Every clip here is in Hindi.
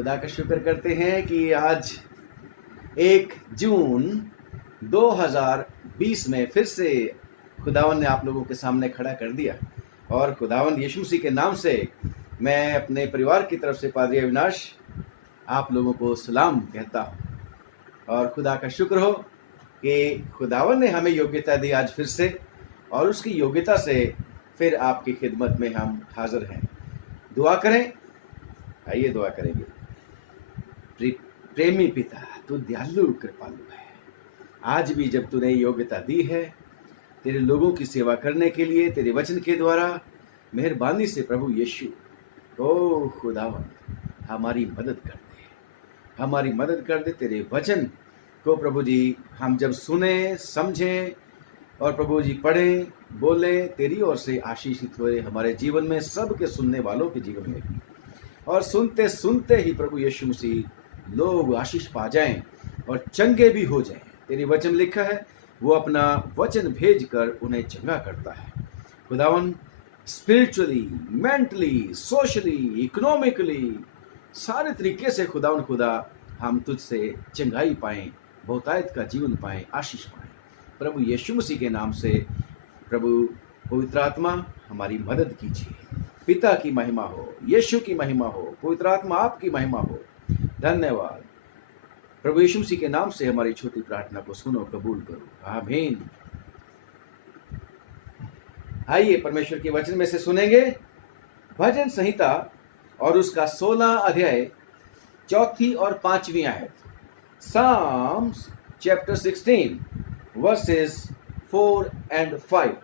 खुदा का शुक्र करते हैं कि आज 1 जून 2020 में फिर से खुदावन ने आप लोगों के सामने खड़ा कर दिया। और खुदावन यीशु मसीह के नाम से मैं अपने परिवार की तरफ से पादरी अविनाश आप लोगों को सलाम कहता हूँ। और खुदा का शुक्र हो कि खुदावन ने हमें योग्यता दी आज फिर से, और उसकी योग्यता से फिर आपकी खिदमत में हम हाजिर हैं। दुआ करें, आइए दुआ करेंगे। प्रेमी पिता, तू दयालु कृपालु है। आज भी जब तूने योग्यता दी है तेरे लोगों की सेवा करने के लिए, तेरे वचन के द्वारा, मेहरबानी से प्रभु यीशु, ओ खुदावन हमारी मदद कर दे, हमारी मदद कर दे। तेरे वचन को प्रभु जी हम जब सुने, समझें और प्रभु जी पढ़ें, बोलें, तेरी ओर से आशीषित हुए हमारे जीवन में, सबके सुनने वालों के जीवन में भी। और सुनते सुनते ही प्रभु यीशु मसीह लोग आशीष पा जाएं और चंगे भी हो जाएं। तेरी वचन लिखा है, वो अपना वचन भेजकर उन्हें चंगा करता है। खुदावन स्पिरिचुअली, मेंटली, सोशली, इकोनॉमिकली, सारे तरीके से खुदावन खुदा हम तुझसे चंगाई पाएं, बहुतायत का जीवन पाएं, आशीष पाएं। प्रभु यीशु मसीह के नाम से प्रभु पवित्र आत्मा हमारी मदद कीजिए। पिता की महिमा हो, यीशु की महिमा हो, पवित्र आत्मा आपकी महिमा हो। धन्यवाद। प्रभु यीशु मसीह के नाम से हमारी छोटी प्रार्थना को सुनो, कबूल करो। आमीन। आइए परमेश्वर के वचन में से सुनेंगे भजन संहिता और उसका 16 अध्याय 4 और 5वीं आयत। Psalms chapter 16 verses 4 and 5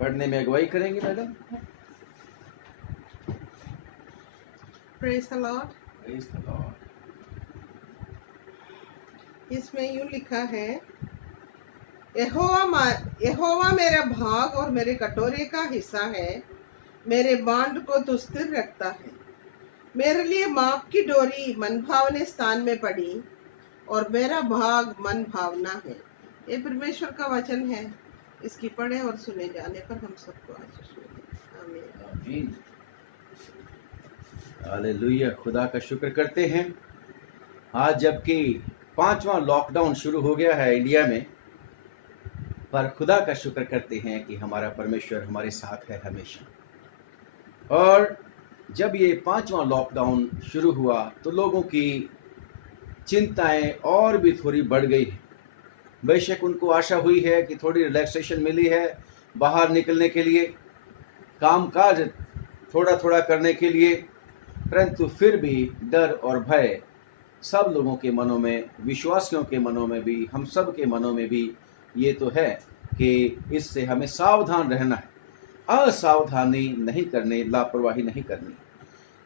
पढ़ने में अगुवाई करेंगे madam. Praise the Lord। Praise the Lord। इसमें यूं लिखा है, यहोवा मेरा भाग और मेरे कटोरे का हिस्सा है, मेरे बांड को तू स्थिर रखता है। मेरे लिए माप की डोरी मन भावने स्थान में पड़ी और मेरा भाग मन भावना है। ये परमेश्वर का वचन है। इसकी पढ़े और सुने जाने पर हम सबको आशीष मिले। आमीन। हालेलुया। खुदा का शुक्र करते हैं। आज जबकि 5वां लॉकडाउन शुरू हो गया है इंडिया में, पर खुदा का शुक्र करते हैं कि हमारा परमेश्वर हमारे साथ है हमेशा। और जब ये 5वां लॉकडाउन शुरू हुआ तो लोगों की चिंताएं और भी थोड़ी बढ़ गई है। बेशक उनको आशा हुई है कि थोड़ी रिलैक्सेशन मिली है बाहर निकलने के लिए, कामकाज थोड़ा थोड़ा करने के लिए, परंतु फिर भी डर और भय सब लोगों के मनों में, विश्वासियों के मनों में भी, हम सब के मनों में भी ये तो है कि इससे हमें सावधान रहना है, असावधानी नहीं करनी, लापरवाही नहीं करनी।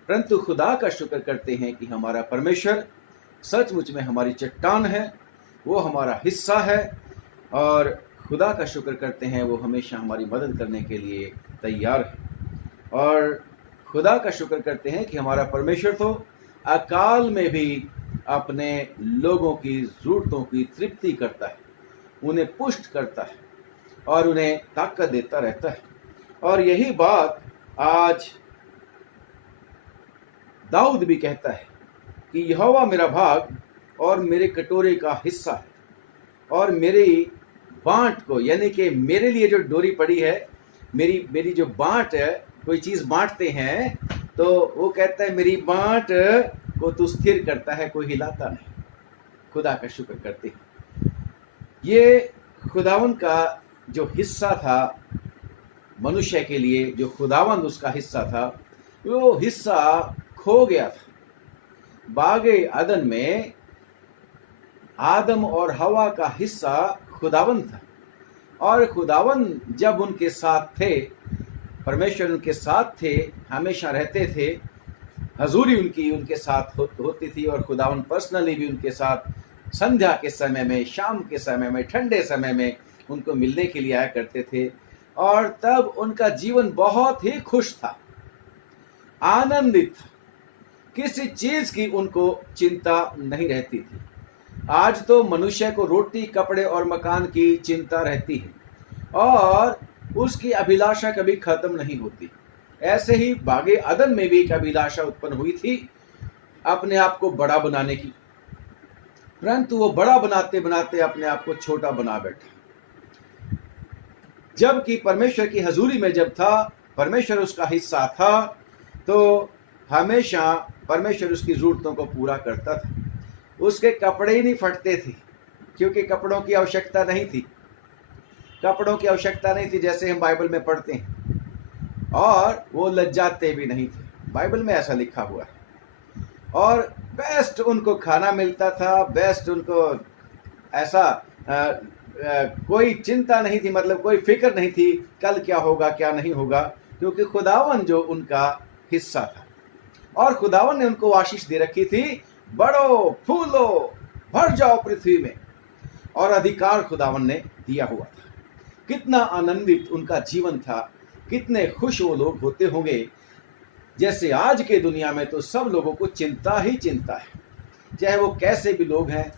परंतु खुदा का शुक्र करते हैं कि हमारा परमेश्वर सचमुच में हमारी चट्टान है, वो हमारा हिस्सा है, और खुदा का शुक्र करते हैं वो हमेशा हमारी मदद करने के लिए तैयार है। और खुदा का शुक्र करते हैं कि हमारा परमेश्वर तो अकाल में भी अपने लोगों की ज़रूरतों की तृप्ति करता है, उन्हें पुष्ट करता है और उन्हें ताकत देता रहता है। और यही बात आज दाऊद भी कहता है कि यहोवा मेरा भाग और मेरे कटोरे का हिस्सा है, और मेरी बांट को, यानी कि मेरे लिए जो डोरी पड़ी है, मेरी जो बांट है, कोई चीज़ बांटते हैं तो वो कहता है मेरी बांट को तू स्थिर करता है, कोई हिलाता नहीं। खुदा का शुक्र करते हैं। ये खुदावन का जो हिस्सा था मनुष्य के लिए, जो खुदावन उसका हिस्सा था, वो हिस्सा खो गया था। बागे अदन में आदम और हवा का हिस्सा खुदावन था, और खुदावन जब उनके साथ थे, परमेश्वर उनके साथ थे, हमेशा रहते थे, हजूरी उनके साथ होती थी, और खुदावन पर्सनली भी उनके साथ संध्या के समय में, शाम के समय में, ठंडे समय में उनको मिलने के लिए आया करते थे। और तब उनका जीवन बहुत ही खुश था, आनंदित था, किसी चीज की उनको चिंता नहीं रहती थी। आज तो मनुष्य को रोटी, कपड़े और मकान की चिंता रहती है, और उसकी अभिलाषा कभी खत्म नहीं होती। ऐसे ही बागे अदन में भी एक अभिलाषा उत्पन्न हुई थी, अपने आप को बड़ा बनाने की, परंतु वो बड़ा बनाते बनाते अपने आप को छोटा बना बैठा। जबकि परमेश्वर की हजूरी में जब था, परमेश्वर उसका हिस्सा था, तो हमेशा परमेश्वर उसकी जरूरतों को पूरा करता था। उसके कपड़े ही नहीं फटते थे, क्योंकि कपड़ों की आवश्यकता नहीं थी। कपड़ों की आवश्यकता नहीं थी जैसे हम बाइबल में पढ़ते हैं, और वो लज्जाते भी नहीं थे, बाइबल में ऐसा लिखा हुआ है। और बेस्ट उनको खाना मिलता था, बेस्ट उनको ऐसा कोई चिंता नहीं थी, मतलब कोई फिक्र नहीं थी कल क्या होगा क्या नहीं होगा, क्योंकि खुदावन जो उनका हिस्सा था। और खुदावन ने उनको आशीष दे रखी थी, बढ़ो फूलो भर जाओ पृथ्वी में, और अधिकार खुदावन ने दिया हुआ था। कितना आनंदित उनका जीवन था, कितने खुश वो लोग होते होंगे। जैसे आज के दुनिया में तो सब लोगों को चिंता ही चिंता है, चाहे वो कैसे भी लोग हैं,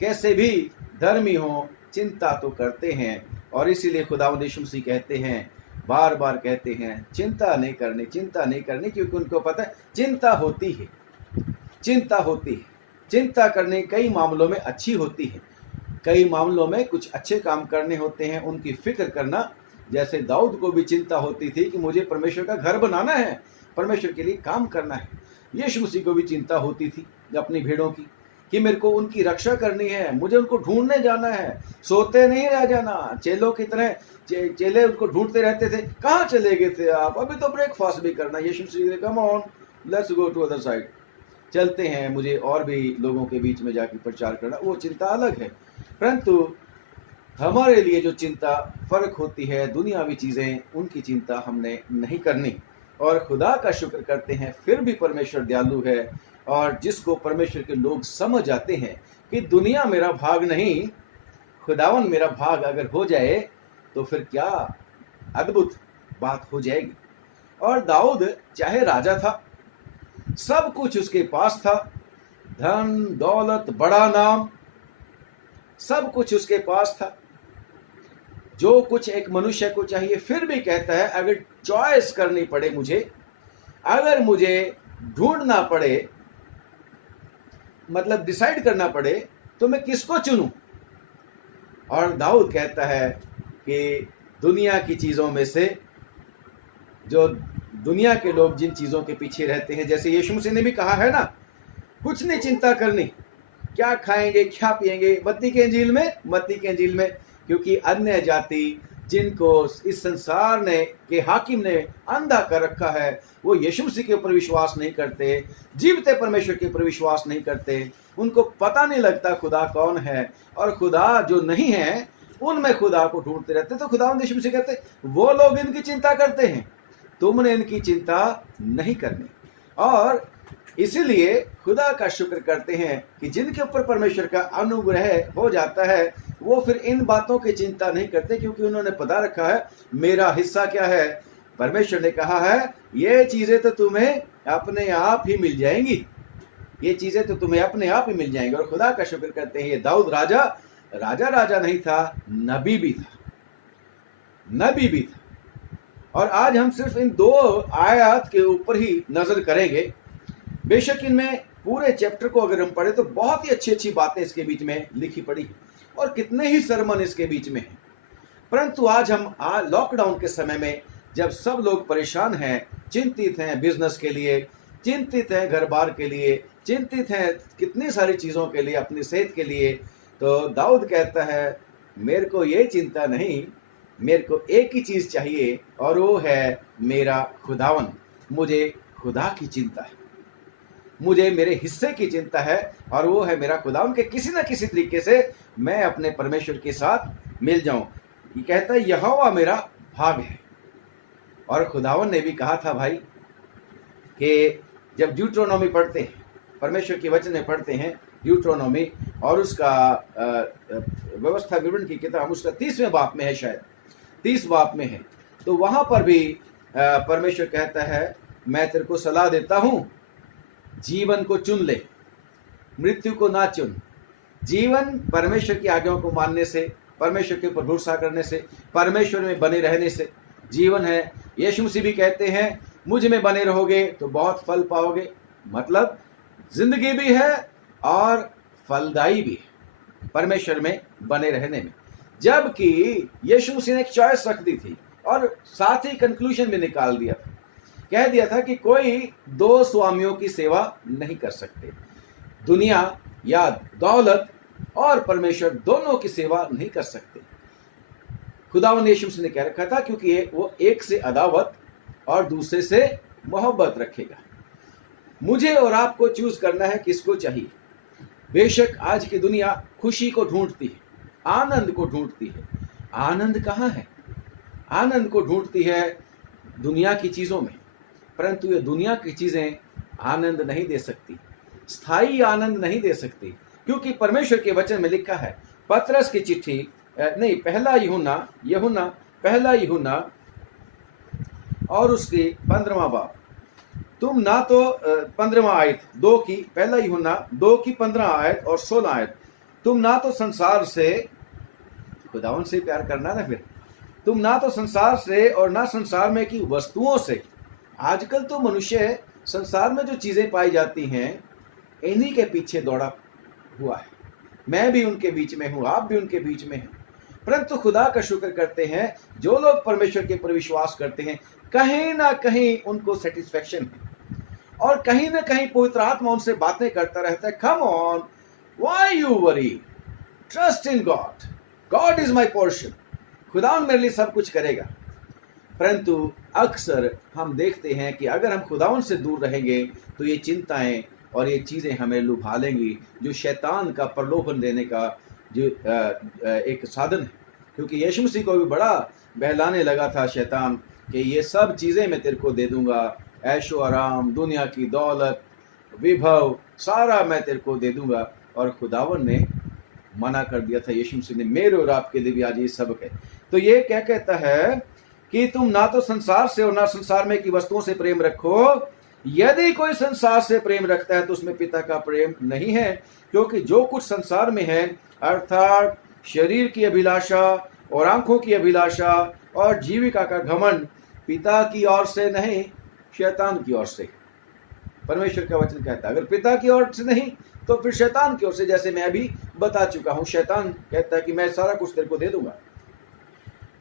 कैसे भी धर्मी हो, चिंता तो करते हैं। और इसीलिए खुदावंद यीशु मसीह कहते हैं, बार बार कहते हैं, चिंता नहीं करनी, चिंता नहीं करनी, क्योंकि उनको पता है चिंता होती है, चिंता होती है। चिंता करने कई मामलों में अच्छी होती है, कई मामलों में कुछ अच्छे काम करने होते हैं, उनकी फिक्र करना। जैसे दाऊद को भी चिंता होती थी कि मुझे परमेश्वर का घर बनाना है, परमेश्वर के लिए काम करना है। यीशु मसीह को भी चिंता होती थी अपनी भेड़ों की, कि मेरे को उनकी रक्षा करनी है, मुझे उनको ढूंढने जाना है, सोते नहीं रह जाना। चेलों की तरह चेले उनको ढूंढते रहते थे, कहाँ चले गए थे आप, अभी तो ब्रेकफास्ट भी करना। यीशु मसीह ने come on let's go to other side, चलते हैं, मुझे और भी लोगों के बीच में जाकर प्रचार करना। वो चिंता अलग है, परंतु हमारे लिए जो चिंता फर्क होती है, दुनियावी चीजें, उनकी चिंता हमने नहीं करनी। और खुदा का शुक्र करते हैं, फिर भी परमेश्वर दयालु है, और जिसको परमेश्वर के लोग समझ जाते हैं कि दुनिया मेरा भाग नहीं, खुदावन मेरा भाग अगर हो जाए तो फिर क्या अद्भुत बात हो जाएगी। और दाऊद चाहे राजा था, सब कुछ उसके पास था, धन दौलत बड़ा नाम, सब कुछ उसके पास था, जो कुछ एक मनुष्य को चाहिए। फिर भी कहता है, अगर चॉइस करनी पड़े मुझे, अगर मुझे ढूंढना पड़े, मतलब डिसाइड करना पड़े, तो मैं किसको चुनूं। और दाऊद कहता है कि दुनिया की चीजों में से, जो दुनिया के लोग जिन चीजों के पीछे रहते हैं, जैसे यीशु मसीह ने भी कहा है ना, कुछ नहीं चिंता करनी, क्या खाएंगे क्या पिएंगे। मत्ती के इंजील में, क्योंकि अन्य जाति जिनको इस संसार ने के हाकिम ने अंधा कर रखा है, वो यीशु मसीह के ऊपर विश्वास नहीं करते, जीवते परमेश्वर के ऊपर विश्वास नहीं करते, उनको पता नहीं लगता खुदा कौन है, और खुदा जो नहीं है उनमें खुदा को ढूंढते रहते। तो खुदा यीशु मसीह कहते वो लोग इनकी चिंता करते हैं, तुमने इनकी चिंता नहीं करनी। और इसीलिए खुदा का शुक्र करते हैं कि जिनके ऊपर परमेश्वर का अनुग्रह हो जाता है, वो फिर इन बातों की चिंता नहीं करते, क्योंकि उन्होंने पता रखा है मेरा हिस्सा क्या है। परमेश्वर ने कहा है, ये चीजें तो तुम्हें अपने आप ही मिल जाएंगी, ये चीजें तो तुम्हें अपने आप ही मिल जाएंगी। और खुदा का शुक्र करते हैं, ये दाऊद राजा नहीं था, नबी भी था। और आज हम सिर्फ इन 2 आयत के ऊपर ही नजर करेंगे। बेशक इनमें पूरे चैप्टर को अगर हम पढ़े तो बहुत ही अच्छी बातें इसके बीच में लिखी पड़ी है, और कितने ही सरमन इसके बीच में हैं। परंतु आज हम लॉकडाउन के समय में, जब सब लोग परेशान हैं, चिंतित हैं, बिजनेस के लिए चिंतित हैं, घर बार के लिए चिंतित हैं, कितनी सारी चीज़ों के लिए, अपनी सेहत के लिए, तो दाऊद कहता है, मेरे को ये चिंता नहीं, मेरे को एक ही चीज़ चाहिए, और वो है मेरा खुदावन। मुझे खुदा की चिंता है, मुझे मेरे हिस्से की चिंता है, और वो है मेरा खुदावन, के किसी न किसी तरीके से मैं अपने परमेश्वर के साथ मिल जाऊं। ये कहता है, यहोवा मेरा भाग है। और खुदावन ने भी कहा था भाई, कि जब ड्यूट्रोनोमी पढ़ते हैं, परमेश्वर की वचन में पढ़ते हैं ड्यूट्रोनोमी, और उसका व्यवस्था विवरण की किताब, उसका 30वें बाप में है, शायद 30 बाप में है, तो वहां पर भी परमेश्वर कहता है, मैं तेरे को सलाह देता हूं, जीवन को चुन ले, मृत्यु को ना चुन। जीवन परमेश्वर की आज्ञाओं को मानने से, परमेश्वर के ऊपर भरोसा करने से, परमेश्वर में बने रहने से जीवन है। यीशु मसीह भी कहते हैं, मुझ में बने रहोगे तो बहुत फल पाओगे, मतलब जिंदगी भी है और फलदायी भी है परमेश्वर में बने रहने में। जबकि यीशु मसीह ने एक चॉइस रख दी थी और साथ ही कंक्लूजन भी निकाल दिया था, कह दिया था कि कोई दो स्वामियों की सेवा नहीं कर सकते। दुनिया या दौलत और परमेश्वर दोनों की सेवा नहीं कर सकते। खुदावंद यीशु मसीह ने कह रखा था क्योंकि वो एक से अदावत और दूसरे से मोहब्बत रखेगा। मुझे और आपको चूज करना है किसको चाहिए। बेशक आज की दुनिया खुशी को ढूंढती है, आनंद को ढूंढती है। आनंद कहाँ है? आनंद को ढूंढती है दुनिया की चीजों में, परंतु ये दुनिया की चीजें आनंद नहीं दे सकती, स्थायी आनंद नहीं दे सकती, क्योंकि परमेश्वर के वचन में लिखा है, पतरस की चिट्ठी नहीं, पहला यूहन्ना और उसकी 15वां बाब, तुम ना तो 15वां आयत, पहला यूहन्ना 2 की 15 आयत और 16 आयत, तुम ना तो संसार से, खुदावन से प्यार करना ना, फिर तुम ना तो संसार से और ना संसार में की वस्तुओं से। आजकल तो मनुष्य संसार में जो चीजें पाई जाती हैं इन्हीं के पीछे दौड़ा हुआ है। मैं भी उनके बीच में हूं, आप भी उनके बीच में हैं, परंतु खुदा का शुक्र करते हैं जो लोग परमेश्वर के पर विश्वास करते हैं, कहीं ना कहीं उनको सेटिस्फेक्शन है और कहीं ना कहीं पवित्र आत्मा उनसे बातें करता रहता है। Come on, why you worry, trust in God, God is my portion, खुदा मेरे लिए सब कुछ करेगा। परंतु अक्सर हम देखते हैं कि अगर हम खुदावन से दूर रहेंगे तो ये चिंताएं और ये चीज़ें हमें लुभा लेंगी, जो शैतान का प्रलोभन देने का जो एक साधन है। क्योंकि यीशु मसीह को भी बड़ा बहलाने लगा था शैतान कि ये सब चीज़ें मैं तेरे को दे दूंगा, ऐशो आराम, दुनिया की दौलत, विभव, सारा मैं तेरे को दे दूंगा। और खुदावन ने मना कर दिया था। यीशु मसीह ने मेरे और आपके लिए भी आज ये सबक है। तो ये क्या कहता है कि तुम ना तो संसार से और ना संसार में की वस्तुओं से प्रेम रखो। यदि कोई संसार से प्रेम रखता है तो उसमें पिता का प्रेम नहीं है, क्योंकि जो कुछ संसार में है, अर्थात शरीर की अभिलाषा और आंखों की अभिलाषा और जीविका का घमंड, पिता की ओर से नहीं, शैतान की ओर से। परमेश्वर का वचन कहता है अगर पिता की ओर से नहीं तो फिर शैतान की ओर से। जैसे मैं अभी बता चुका हूं, शैतान कहता है कि मैं सारा कुछ तेरे को दे दूंगा,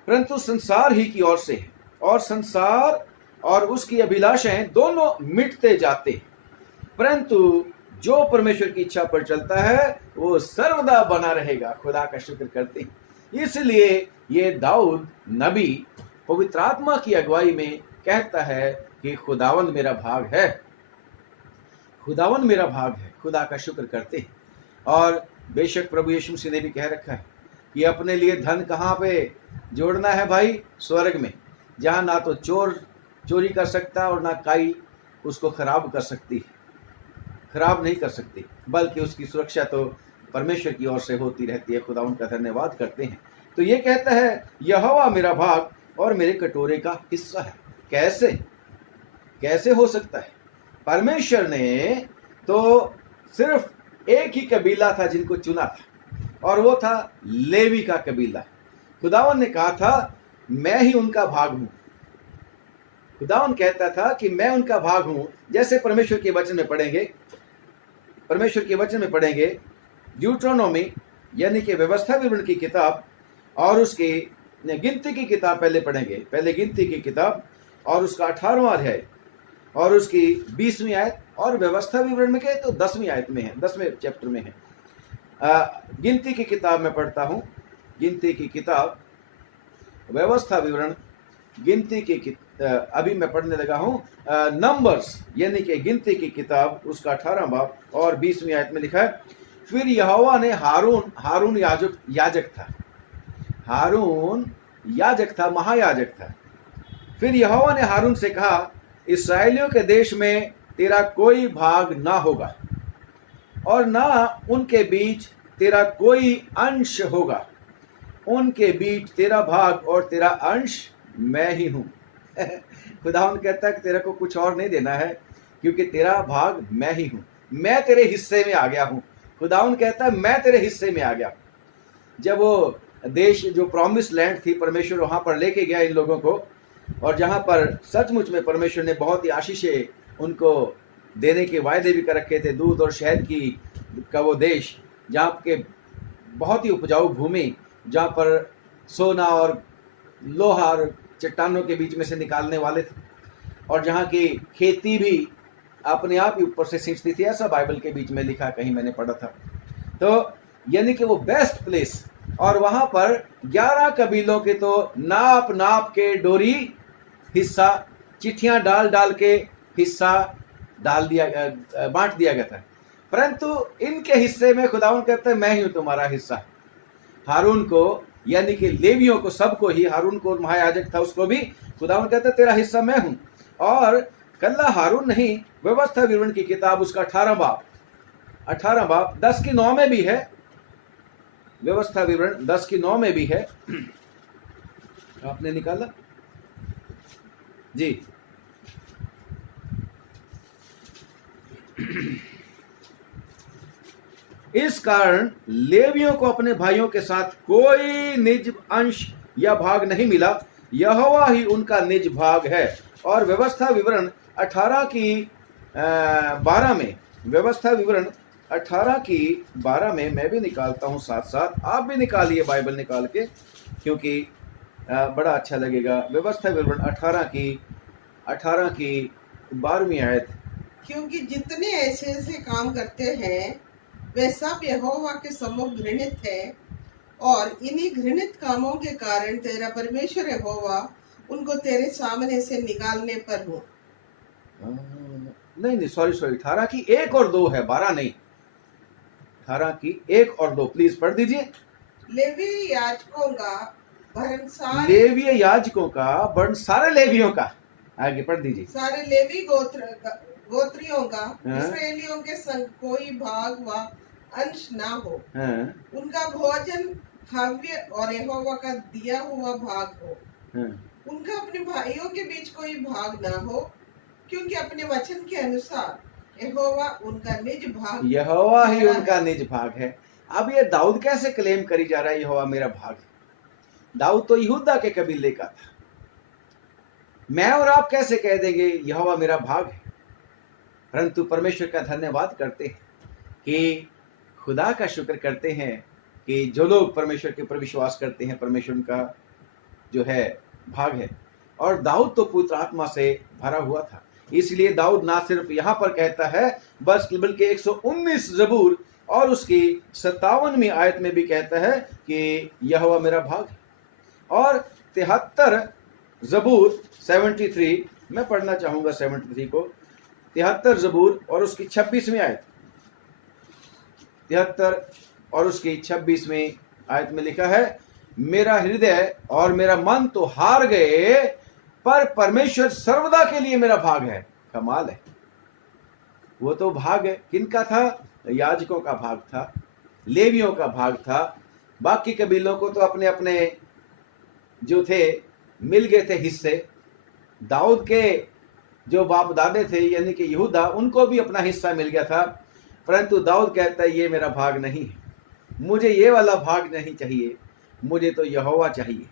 परंतु संसार ही की ओर से है, और संसार और उसकी अभिलाषाएं दोनों मिटते जाते हैं, परंतु जो परमेश्वर की इच्छा पर चलता है वो सर्वदा बना रहेगा। खुदा का शुक्र करते हैं। इसलिए ये दाऊद नबी पवित्र आत्मा की अगुवाई में कहता है कि खुदावंद मेरा भाग है, खुदावंद मेरा भाग है। खुदा का शुक्र करते हैं। और बेशक प्रभु यीशु मसीह ने भी कह रखा है कि अपने लिए धन कहाँ पे जोड़ना है भाई? स्वर्ग में, जहाँ ना तो चोर चोरी कर सकता और ना काई उसको खराब कर सकती, खराब नहीं कर सकती, बल्कि उसकी सुरक्षा तो परमेश्वर की ओर से होती रहती है। खुदा उनका धन्यवाद करते हैं। तो ये कहता है यहोवा मेरा भाग और मेरे कटोरे का हिस्सा है। कैसे कैसे हो सकता है? परमेश्वर ने तो सिर्फ एक ही कबीला था जिनको चुना था, और वो था लेवी का कबीला। खुदावन ने कहा था मैं ही उनका भाग हूं। खुदावन कहता था कि मैं उनका भाग हूं। जैसे परमेश्वर के वचन में पढ़ेंगे, परमेश्वर के वचन में पढ़ेंगे ड्यूट्रोनोमी यानी कि व्यवस्था विवरण की किताब और उसकी गिनती की किताब पहले पढ़ेंगे, पहले गिनती की किताब और उसका 18वां अध्याय और उसकी 20वीं आयत, और व्यवस्था विवरण में के तो 10वीं आयत में है, 10वें चैप्टर में है। गिनती की किताब में पढ़ता हूं, गिनती की किताब, व्यवस्था विवरण, गिनती की अभी मैं पढ़ने लगा हूं नंबर्स यानी कि गिनती की किताब, उसका 18वां बाब और 20वीं आयत में लिखा है फिर यहोवा ने हारून याजक था, हारून याजक था, महायाजक था। फिर यहोवा ने हारून से कहा इस्राएलियों के देश में तेरा कोई भाग ना होगा और ना उनके बीच तेरा कोई अंश होगा, उनके बीच तेरा भाग और तेरा अंश मैं ही हूं। खुदावन कहता है कि तेरे को कुछ और नहीं देना है, क्योंकि तेरा भाग मैं ही हूं, मैं तेरे हिस्से में आ गया हूं। खुदावन कहता है मैं तेरे हिस्से में आ गया। जब वो देश जो प्रॉमिस लैंड थी, परमेश्वर वहां पर लेके गया इन लोगों को, और जहां पर सचमुच में परमेश्वर ने बहुत ही आशीषें उनको देने के वायदे भी कर रखे थे, दूध और शहद की का वो देश, जहाँ के बहुत ही उपजाऊ भूमि, जहाँ पर सोना और लोहा और चट्टानों के बीच में से निकालने वाले थे, और जहाँ की खेती भी अपने आप ही ऊपर से सिंचती थी, ऐसा बाइबल के बीच में लिखा, कहीं मैंने पढ़ा था। तो यानी कि वो बेस्ट प्लेस, और वहाँ पर 11 कबीलों के तो नाप नाप के डोरी हिस्सा, चिट्ठियाँ डाल डाल के हिस्सा बांट दिया गया था। परंतु इनके हिस्से में खुदावंद कहते हैं मैं ही हूं तुम्हारा हिस्सा। हारून को, यानी कि लेवियों को, सबको ही, हारून को महायाजक था उसको भी खुदावंद कहते हैं तेरा हिस्सा मैं हूं। और कल्ला हारून नहीं, व्यवस्था विवरण की किताब उसका 18 बाब 10 की 9 में भी है, व्यवस्था विवरण 10 की 9 में भी है। आपने निकाला जी। इस कारण लेवियों को अपने भाइयों के साथ कोई निज अंश या भाग नहीं मिला, यहोवा ही उनका निज भाग है। और व्यवस्था विवरण 18 की 12 में, व्यवस्था विवरण 18 की 12 में मैं भी निकालता हूं, साथ साथ आप भी निकालिए बाइबल निकाल के, क्योंकि बड़ा अच्छा लगेगा। व्यवस्था विवरण 18 की 12वीं आयत। क्योंकि जितने ऐसे ऐसे काम करते हैं वे सब यहोवा के सम्मुख घृणित है, और इन्हीं घृणित कामों के कारण तेरा परमेश्वर यहोवा उनको तेरे सामने से निकालने पर हो। नहीं, सॉरी 18 की 1 और 2 है, 12 नहीं, 18 की 1 और 2 प्लीज पढ़ दीजिए। लेवी याजकों का वरन सारे लेवियों का, आगे पढ़ दीजिए। सारे लेवी गोत्रियों का इस्राएलियों के संग कोई भाग व अंश ना हो। उनका भोजन हव्य और यहोवा का दिया हुआ भाग हो। उनका अपने भाइयों के बीच कोई भाग ना हो, क्योंकि अपने वचन के अनुसार यहोवा उनका निज भाग, यहोवा ही उनका निज भाग है। अब ये दाऊद कैसे क्लेम करी जा रहा है यहोवा मेरा भाग है? दाऊद तो यहूदा के कबीले का था। मैं और आप कैसे कह देंगे यहोवा मेरा भाग है? परंतु परमेश्वर का धन्यवाद करते हैं, कि खुदा का शुक्र करते हैं कि जो लोग परमेश्वर के ऊपर विश्वास करते हैं, परमेश्वर का जो है भाग है। और दाऊद तो पवित्र आत्मा से भरा हुआ था, इसलिए दाऊद ना सिर्फ यहाँ पर कहता है, बल्कि 119 ज़बूर और उसकी 57वीं आयत में भी कहता है कि यहोवा मेरा भाग है। और 73 ज़बूर 73, मैं पढ़ना चाहूंगा 73 को, 73 ज़बूर और उसकी 26वीं आयत, 73 और उसकी 26वीं आयत में लिखा है, मेरा हृदय और मेरा मन तो हार गए, पर परमेश्वर सर्वदा के लिए मेरा भाग है। कमाल है। वो तो भाग है किनका था? याजकों का भाग था, लेवियों का भाग था। बाकी कबीलों को तो अपने अपने जो थे मिल गए थे हिस्से। दाऊद के जो बाप दादे थे, यानी कि यहूदा, उनको भी अपना हिस्सा मिल गया था। परंतु दाऊद कहता है ये मेरा भाग नहीं है, मुझे ये वाला भाग नहीं चाहिए, मुझे तो यहोवा चाहिए,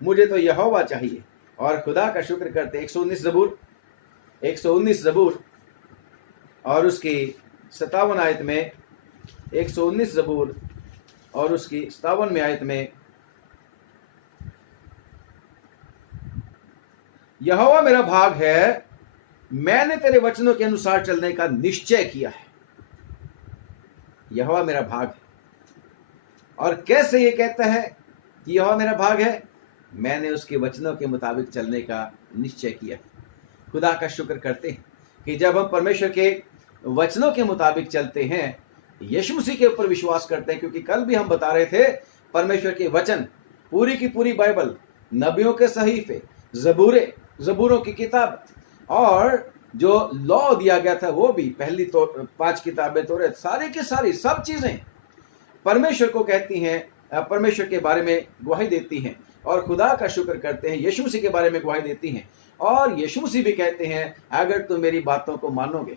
मुझे तो यहोवा चाहिए। और खुदा का शुक्र करते 119 ज़बूर और उसकी 57 आयत में, 119 ज़बूर और उसकी 57वीं आयत में, यहोवा मेरा भाग है, मैंने तेरे वचनों के अनुसार चलने का निश्चय किया है। यहोवा मेरा भाग है। और कैसे ये कहता है कि यहोवा मेरा भाग है? मैंने उसके वचनों के मुताबिक चलने का निश्चय किया। खुदा का शुक्र करते हैं कि जब हम परमेश्वर के वचनों के मुताबिक चलते हैं, यीशु मसीह के ऊपर विश्वास करते हैं, क्योंकि कल भी हम बता रहे थे परमेश्वर के वचन, पूरी की पूरी बाइबल, नबियों के सहीफे, ज़बूरों की किताब, और जो लॉ दिया गया था वो भी, पहली तो 5 किताबें तो सारी की सारी सब चीजें परमेश्वर को कहती हैं, परमेश्वर के बारे में गवाही देती हैं। और खुदा का शुक्र करते हैं, यीशु मसीह के बारे में गवाही देती हैं। और यीशु मसीह भी कहते हैं, अगर तुम मेरी बातों को मानोगे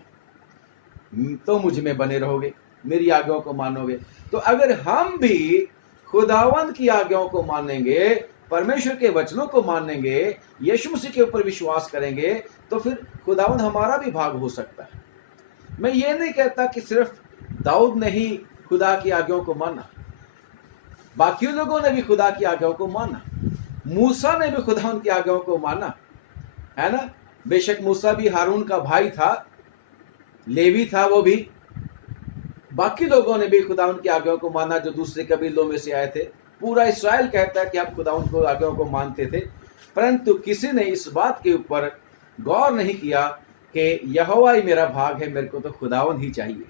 तो मुझ में बने रहोगे, मेरी आज्ञाओं को मानोगे। तो अगर हम भी खुदावंद की आज्ञाओं को मानेंगे, परमेश्वर के वचनों को मानेंगे, यीशु मसीह के ऊपर विश्वास करेंगे, तो फिर खुदावंद हमारा भी भाग हो सकता है। मैं ये नहीं कहता कि सिर्फ दाऊद ने ही खुदा की आज्ञाओं को माना, बाकी लोगों ने भी खुदा की आज्ञाओं को माना, मूसा ने भी खुदा उनकी आज्ञाओं को माना, है ना। बेशक मूसा भी हारून का भाई था, लेवी था वो भी, बाकी लोगों ने भी खुदा उनकी आज्ञाओं को माना जो दूसरे कबीलों में से आए थे। पूरा इस्राएल कहता है कि हम खुदा उनको आज्ञाओं को मानते थे, परंतु किसी ने इस बात के ऊपर गौर नहीं किया कि यहोवा ही मेरा भाग है, मेरे को तो खुदावन ही चाहिए,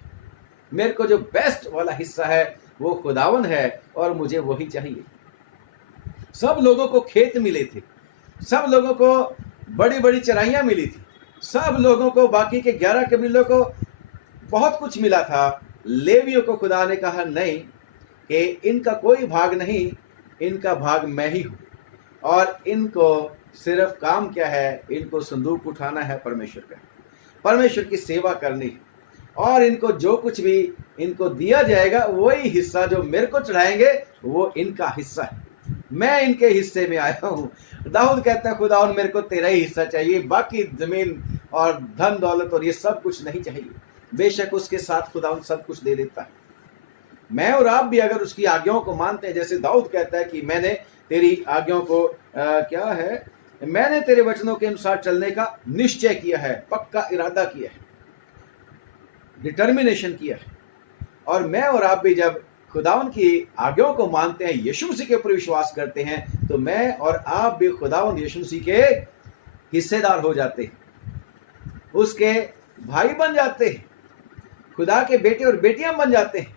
मेरे को जो बेस्ट वाला हिस्सा है वो खुदावन है और मुझे वही चाहिए। सब लोगों को खेत मिले थे, सब लोगों को बड़ी बड़ी चराइयां मिली थी, सब लोगों को, बाकी के 11 कबीलों को बहुत कुछ मिला था। लेवियों को खुदा ने कहा नहीं, कि इनका कोई भाग नहीं, इनका भाग मैं ही हूं, और इनको सिर्फ काम क्या है, इनको संदूक उठाना है परमेश्वर का, परमेश्वर की सेवा करनी है, और इनको जो कुछ भी इनको दिया जाएगा वही हिस्सा जो मेरे को चढ़ाएंगे वो इनका हिस्सा है, मैं इनके हिस्से में आया हूं। दाऊद कहता है खुदा मेरे को तेरा ही हिस्सा चाहिए, बाकी जमीन और धन दौलत और ये सब कुछ नहीं चाहिए। बेशक उसके साथ खुदा सब कुछ दे देता है। मैं और आप भी अगर उसकी आज्ञाओं को मानते हैं, जैसे दाऊद कहता है कि मैंने तेरी आज्ञाओं को क्या है, मैंने तेरे वचनों के अनुसार चलने का निश्चय किया है, पक्का इरादा किया है, डिटर्मिनेशन किया है। और मैं और आप भी जब खुदावन की आज्ञाओं को मानते हैं, यीशु मसीह के ऊपर विश्वास करते हैं, तो मैं और आप भी खुदावन यीशु मसीह के हिस्सेदार हो जाते हैं, उसके भाई बन जाते हैं, खुदा के बेटे और बेटियां बन जाते हैं।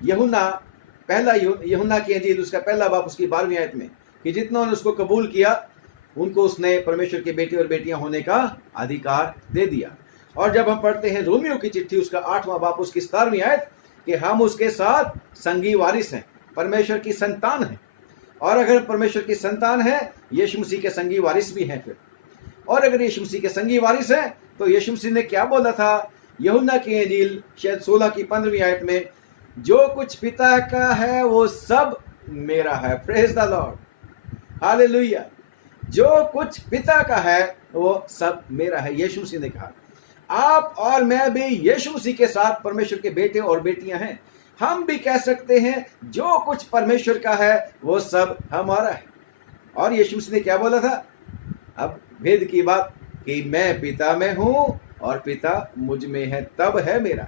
यूहन्ना की इंजील उसका पहला बाब उसकी 12वीं आयत में, कि जितनों ने उसको कबूल किया उनको उसने परमेश्वर के बेटे और बेटियां होने का अधिकार दे दिया। और जब हम पढ़ते हैं रोमियो की चिट्ठी उसका 8वां बाब उसकी 17वीं आयत, कि हम उसके साथ संगी वारिस हैं, परमेश्वर की संतान हैं, और अगर परमेश्वर की संतान है यीशु मसीह के संगी वारिस भी हैं फिर। और अगर यीशु मसीह के संगी वारिस हैं तो यीशु मसीह ने क्या बोला था यूहन्ना की इंजील शायद 16 की 15वीं आयत में, जो कुछ पिता का है वो सब मेरा है। Praise the Lord, hallelujah. जो कुछ पिता का है वो सब मेरा है, यीशु मसीह ने कहा। आप और मैं भी यीशु मसीह के साथ परमेश्वर के बेटे और बेटियां हैं। हम भी कह सकते हैं जो कुछ परमेश्वर का है वो सब हमारा है। और यीशु मसीह ने क्या बोला था, अब भेद की बात, कि मैं पिता में हूं और पिता मुझ में है, तब है मेरा।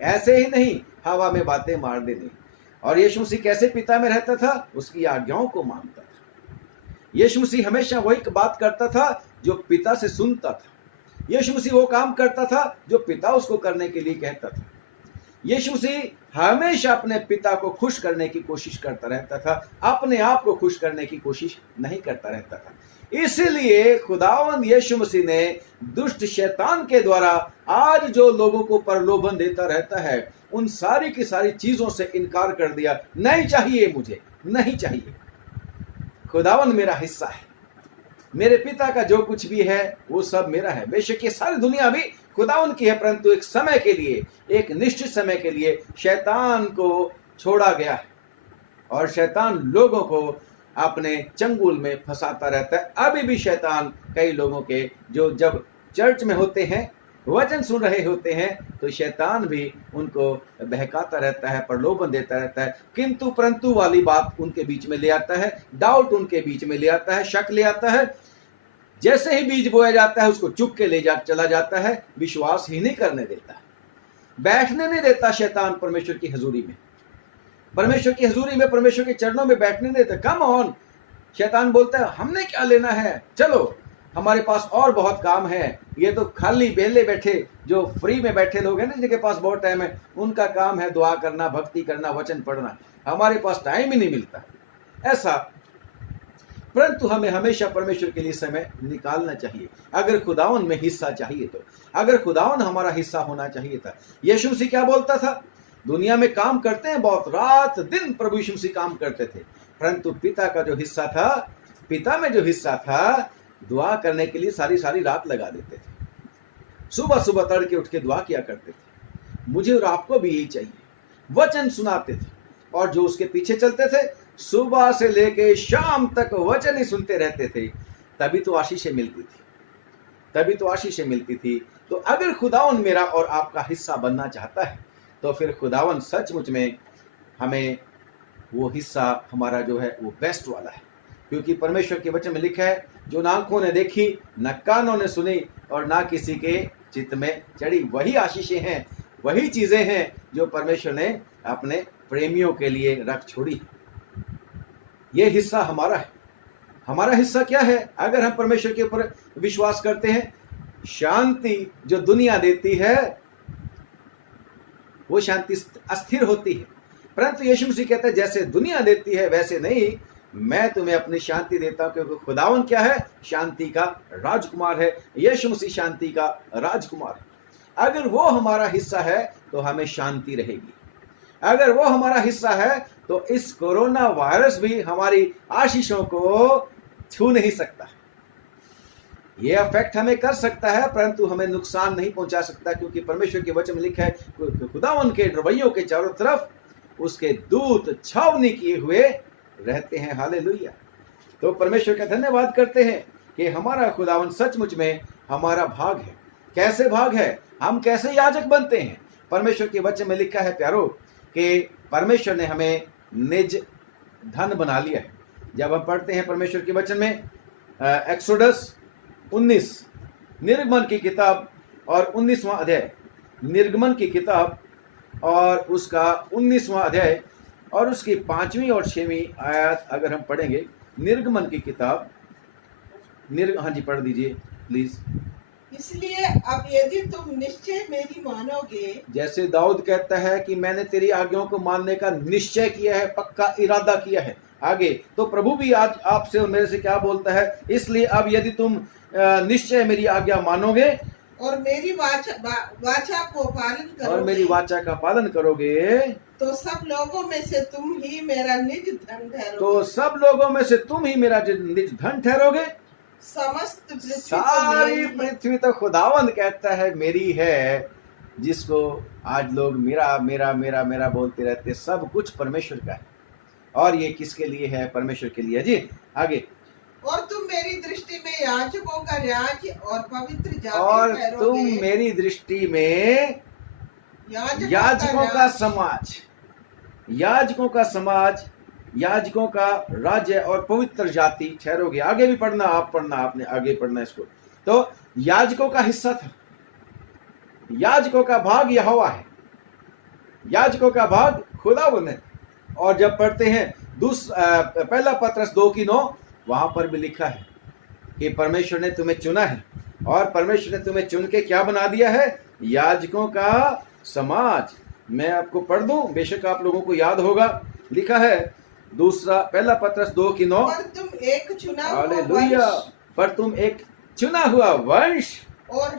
ऐसे ही नहीं हवा में बातें मार देनी। और यीशु मसीह कैसे पिता में रहता था, उसकी आज्ञाओं को मानता था। यीशु मसीह हमेशा वही बात करता था जो पिता से सुनता था। यीशु मसीह वो काम करता था जो पिता उसको करने के लिए कहता था। यीशु मसीह हमेशा अपने पिता को खुश करने की कोशिश करता रहता था, अपने आप को खुश करने की कोशिश नहीं करता रहता था। इसीलिए खुदावंद यीशु मसीह ने दुष्ट शैतान के द्वारा आज जो लोगों को प्रलोभन देता रहता है उन सारी की सारी चीजों से इनकार कर दिया। नहीं चाहिए, मुझे नहीं चाहिए, खुदावंद मेरा हिस्सा है, मेरे पिता का जो कुछ भी है वो सब मेरा है। बेशक ये सारी दुनिया भी खुदावंद की है, परंतु एक समय के लिए, एक निश्चित समय के लिए शैतान को छोड़ा गया है और शैतान लोगों को अपने चंगुल में फंसाता रहता है। अभी भी शैतान कई लोगों के जो जब चर्च में होते हैं, वचन सुन रहे होते हैं, तो शैतान भी उनको बहकाता रहता है, प्रलोभन देता रहता है, किंतु परंतु वाली बात उनके बीच में ले आता है, डाउट उनके बीच में ले आता है, शक ले आता है। जैसे ही बीज बोया जाता है उसको चुप के चला जाता है, विश्वास ही नहीं करने देता, बैठने नहीं देता शैतान परमेश्वर की हजूरी में, परमेश्वर की हजूरी में, परमेश्वर के चरणों में बैठने नहीं देता। कम ऑन, शैतान बोलता है हमने क्या लेना है, चलो हमारे पास और बहुत काम है। ये तो खाली बेले बैठे, जो फ्री में बैठे लोग हैं ना, जिनके पास बहुत टाइम है, उनका काम है दुआ करना, भक्ति करना, वचन पढ़ना, हमारे पास टाइम ही नहीं मिलता ऐसा। परंतु हमें हमेशा परमेश्वर के लिए समय निकालना चाहिए, अगर खुदावन में हिस्सा चाहिए तो, अगर खुदावन हमारा हिस्सा होना चाहिए था। यीशु मसीह क्या बोलता था, दुनिया में काम करते हैं बहुत, रात दिन प्रभु यीशु मसीह काम करते थे, परंतु पिता का जो हिस्सा था, पिता में जो हिस्सा था, दुआ करने के लिए सारी सारी रात लगा देते थे, सुबह सुबह तड़के उठ के दुआ किया करते थे। मुझे और आपको भी यही चाहिए। वचन सुनाते थे और जो उसके पीछे चलते थे, सुबह से लेके शाम तक वचन ही सुनते रहते थे, तभी तो आशीषें मिलती थी, तभी तो आशीषें मिलती थी। तो अगर खुदावन मेरा और आपका हिस्सा बनना चाहता है तो फिर खुदावन सचमुच में हमें वो हिस्सा हमारा जो है वो बेस्ट वाला है, क्योंकि परमेश्वर के वचन में लिखा है, जो ना आंखों ने देखी, न कानों ने सुनी और ना किसी के चित्त में चढ़ी, वही आशीषें हैं, वही चीजें हैं जो परमेश्वर ने अपने प्रेमियों के लिए रख छोड़ी। ये हिस्सा हमारा है। हमारा हिस्सा क्या है? अगर हम परमेश्वर के ऊपर विश्वास करते हैं, शांति जो दुनिया देती है वो शांति अस्थिर होती है, परंतु यीशु मसीह कहता है जैसे दुनिया देती है वैसे नहीं, मैं तुम्हें अपनी शांति देता हूं, क्योंकि खुदावन क्या है? शांति का राजकुमार है। यीशु मसीह शांति का राजकुमार है। अगर वो हमारा हिस्सा है तो हमें शांति रहेगी। अगर वो हमारा हिस्सा है तो इस कोरोना वायरस भी हमारी आशीषों को छू नहीं सकता। ये अफेक्ट हमें कर सकता है परंतु हमें नुकसान नहीं पहुंचा सकता, क्योंकि परमेश्वर के वचन में लिखा है खुदावन के रवैयों के चारों तरफ उसके दूत छावनी किए हुए रहते हैं। हालेलुया। तो परमेश्वर का धन्यवाद करते हैं कि हमारा खुदावन सचमुच में हमारा भाग है। कैसे भाग है? हम कैसे याजक बनते हैं? परमेश्वर के वचन में लिखा है प्यारो कि परमेश्वर ने हमें निज धन बना लिया है। जब हम पढ़ते हैं परमेश्वर के वचन में एक्सोडस 19 निर्गमन की किताब और 19वां अध्याय, निर्गमन की किताब और उसका 19वां अध्याय और उसकी 5वीं और 6वीं आयत अगर हम पढ़ेंगे, निर्गमन की किताब हाँ जी पढ़ दीजिए प्लीज। इसलिए अब यदि तुम निश्चय मेरी मानोगे, जैसे दाऊद कहता है कि मैंने तेरी आज्ञाओं को मानने का निश्चय किया है, पक्का इरादा किया है। आगे तो प्रभु भी आज आपसे और मेरे से क्या बोलता है? इसलिए अब यदि तुम निश्चय मेरी आज्ञा मानोगे और मेरी वाचा को पालन करोगे, और मेरी वाचा का पालन करोगे, तो सब लोगों में से तुम ही मेरा निज धन ठहरोगे। तो सब लोगों में से तुम ही मेरा निज धन ठहरोगे। समस्त सारी पृथ्वी तो खुदावंद कहता है मेरी है, जिसको आज लोग मेरा मेरा मेरा मेरा बोलते रहते, सब कुछ परमेश्वर का है। और ये किसके लिए है? परमेश्वर के लिए। जी आगे। और तुम मेरी दृष्टि में याजकों का राज और पवित्र जाति और ठहरोगे। तुम मेरी दृष्टि में याजकों का समाज, याजकों का समाज, याजकों का राज्य और पवित्र जाति ठहरोगे। आगे भी पढ़ना, आप पढ़ना, आपने आगे पढ़ना इसको। तो याजकों का हिस्सा था, याजकों का भाग यहोवा है, याजकों का भाग खुदावंद है। और जब पढ़ते हैं पहला पत्रस 2:9, वहां पर भी लिखा है कि परमेश्वर ने तुम्हें चुना है और परमेश्वर ने तुम्हें चुन के क्या बना दिया है? याजकों का समाज। मैं आपको पढ़ दूं, बेशक आप लोगों को याद होगा। लिखा है पहला पत्रस 2:9, पर तुम एक चुना हुआ हालेलुया, पर तुम एक चुना हुआ वंश और